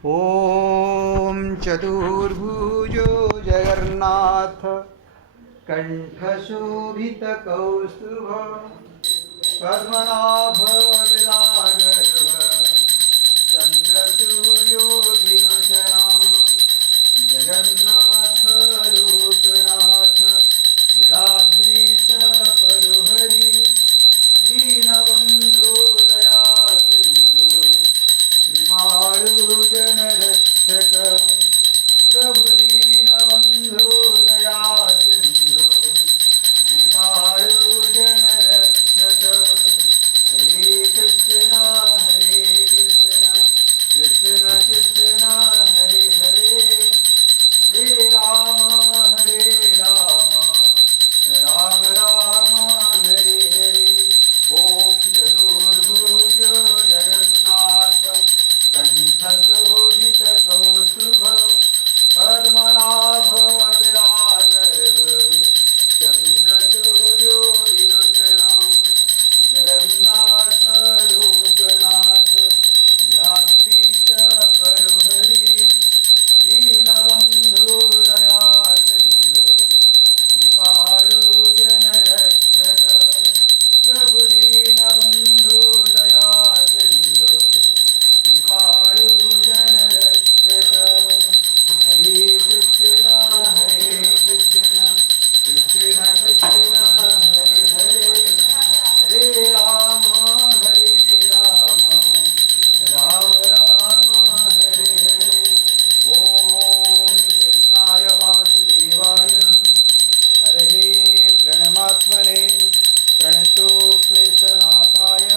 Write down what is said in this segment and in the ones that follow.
ॐ चतुर्भुजो जगन्नाथ कण्ठशोभितकौस्तुभ पद्मनाभ विरागर चन्द्रसूर्यो विलोचना जगन्नाथ लोकनाथ नीलाद्रीश परुहरि दीनबन्धो दया सिन्धु कृपाळु जनरक्षक प्रभु दीनबन्धो दया सिन्धु कृपाळु जनरक्षक हरे कृष्ण कृष्ण कृष्ण हरे हरे हरे राम राम राम हरे हरे ओम चतुर्भुज जगन्नाथ कंठशोभित कौस्तुभ पद्मनाभ विरागर चन्द्रसूर्यो विलोचना जगन्नाथ लोकनाथ नीलाद्रीश परुहरि दीनबन्धो दया सिन्धु कृपाळु जनरक्षक प्रभु दीनबन्धो दया सिन्धु कृपाळु जनरक्षक हरे कृष्ण कृष्ण कृष्ण हरे हरे हरे राम राम राम हरे हरे ओम कृष्णाय वासुदेवाय हरे प्रणमात्मने प्रणतो क्लेशनाशाय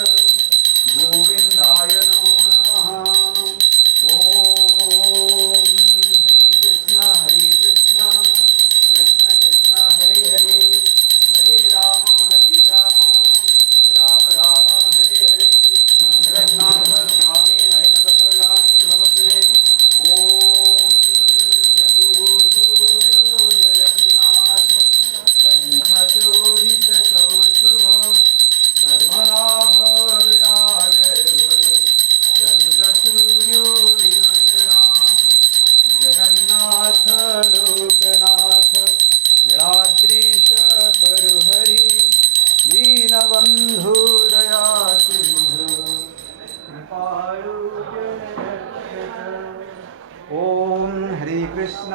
गोविन्दाय नमो नमः ओम हरे कृष्ण कृष्ण कृष्ण हरे हरे हरे राम राम राम हरे हरे जगन्नाथ स्वामी नयनपथगामी भवद्वे ओम चतुर्भुजो जगन्नाथ कंठशोभित कौस्तुभ पद्मनाभ विरागर चन्द्रसूर्यो विलोचना जगन्नाथ लोकनाथ नीलाद्रीश परुहरि दीनबन्धो दया सिन्धु कृपाळु जनरक्षक ओम हरे कृष्ण